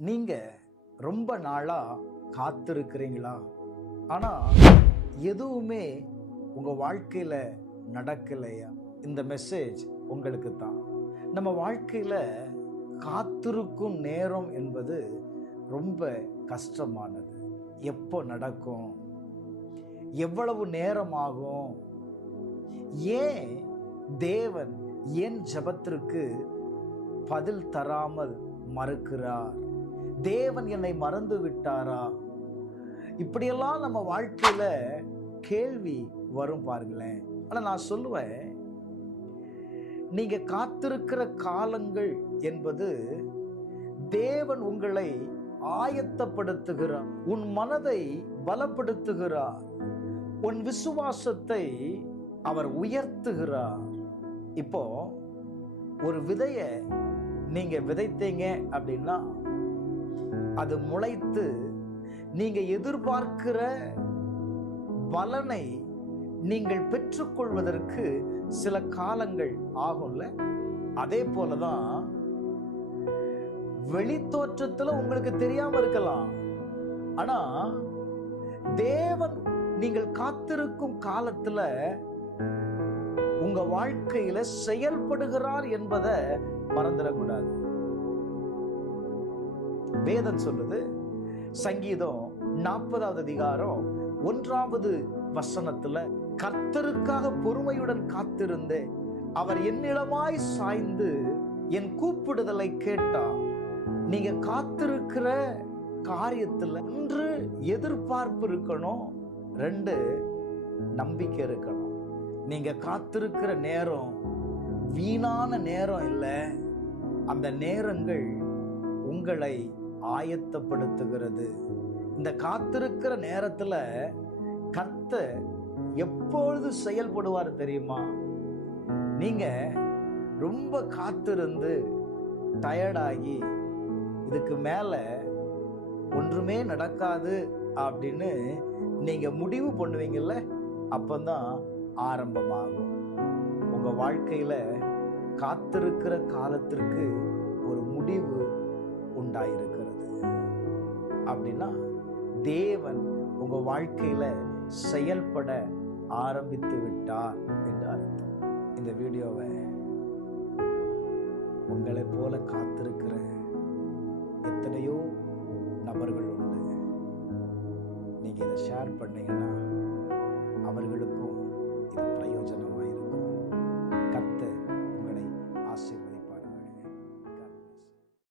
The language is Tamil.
நீங்க ரொம்ப நாளா காத்திருக்கிறீங்களா? ஆனா எதுவுமே உங்க வாழ்க்கையில நடக்கலையா? இந்த மெசேஜ் உங்களுக்கு தான். நம்ம வாழ்க்கையில காத்திருக்கும் நேரம் என்பது ரொம்ப கஷ்டமானது. எப்போ நடக்கும்? எவ்வளவு நேரம் ஆகும்? ஏன் தேவன் என் ஜெபத்திற்கு பதில் தராமல் மறுக்கிறார்? தேவன் என்னை மறந்து விட்டாரா? இப்படியெல்லாம் நம்ம வாழ்க்கையில கேள்வி வரும் பாருங்களேன். ஆனா நான் சொல்லுவேன், நீங்க காத்திருக்கிற காலங்கள் என்பது தேவன் உங்களை ஆயத்தப்படுத்துகிறார், உன் மனதை பலப்படுத்துகிறார், உன் விசுவாசத்தை அவர் உயர்த்துகிறார். இப்போ ஒரு விதைய நீங்க விதைத்தீங்க அப்படின்னா அது முளைத்து நீங்க எதிர்பார்க்கிற பலனை நீங்கள் பெற்றுக்கொள்வதற்கு சில காலங்கள் ஆகும்ல. அதே போலதான் வெளித்தோற்றத்துல உங்களுக்கு தெரியாம இருக்கலாம், ஆனா தேவன் நீங்கள் காத்திருக்கும் காலத்துல உங்க வாழ்க்கையில செயல்படுகிறார் என்பதை மறந்துடக்கூடாது. வேதம் சொல்லுது, சங்கீதம் 40வது அதிகாரம் 1வது வசனத்துல, கர்த்தருக்காக பொறுமையுடன் காத்திருந்தேன், அவர் என்னிடமாய் சாய்ந்து என் கூப்பிடுதலை கேட்டார். நீங்க காத்திருக்கிற காரியத்துல 1 எதிர்பார்ப்பு இருக்கணும், 2 நம்பிக்கை இருக்கணும். நீங்க காத்திருக்கிற நேரம் வீணான நேரம் இல்லை. அந்த நேரங்கள் உங்களை ஆயத்தப்படுத்துகிறது. இந்த காத்திருக்கிற நேரத்துல கர்த்தர் எப்பொழுது செயல்படுவார் தெரியுமா? நீங்க ரொம்ப காத்திருந்து டயர்டாகி இதுக்கு மேல ஒன்றுமே நடக்காது அப்படின்னு நீங்க முடிவு பண்ணுவீங்கல்ல, அப்பதான் ஆரம்பமாகும். உங்க வாழ்க்கையில காத்திருக்கிற காலத்திற்கு ஒரு முடிவு உண்டாயிருக்கிறது. அப்படின்னா தேவன் உங்க வாழ்க்கையில செயல்பட ஆரம்பித்து விட்டார் என்று அர்த்தம். இந்த வீடியோவை உங்களை போல காத்திருக்கிற எத்தனையோ நபர்கள் உண்டு. நீங்க இதை ஷேர் பண்ணீங்கன்னா